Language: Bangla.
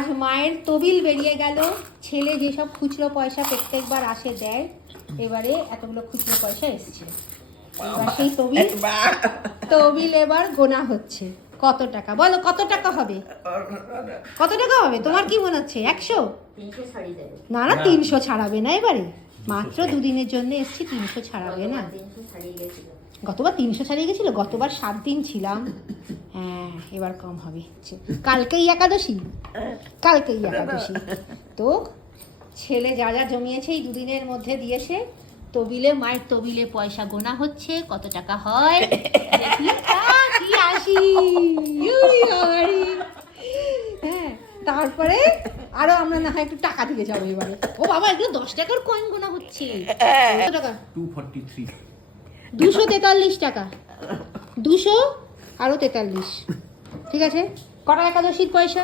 আজ মায়ের তবিল বেরিয়ে গেল। ছেলে যেসব খুচরো পয়সা প্রত্যেকবার আসে দেয়, এবারে এতগুলো খুচরো পয়সা এসছে। এবার সেই তবিল এবার গোনা হচ্ছে। কত টাকা বলো, কত টাকা হবে? কত টাকা হবে তোমার কি মনে হচ্ছে? 100? না না, 300 ছাড়াবে না এবারে। মাত্র দুদিনের জন্য এসছি, 300 ছাড়াবে না। গতবার 300 ছাড়িয়ে গেছিল, গতবার 7 দিন ছিলাম। হ্যাঁ, এবার কম হবে। কালকেই একাদশী, কালকেই একাদশী। তো ছেলে যা যা জমিয়েছে এই দুদিনের মধ্যে দিয়েছে। তবিলে, মায়ের তবিলে পয়সা গোনা হচ্ছে, কত টাকা হয়। কি আসি। হ্যাঁ, তারপরে আরো আমরা না হয় একটু টাকা দিকে যাবো এবারে। ও বাবা, এগুলো 10 টাকার কয়েন গোনা হচ্ছে। কত টাকা? 243 টাকা। 200 আরো 43। ঠিক আছে, কটা একাদশীর পয়সা?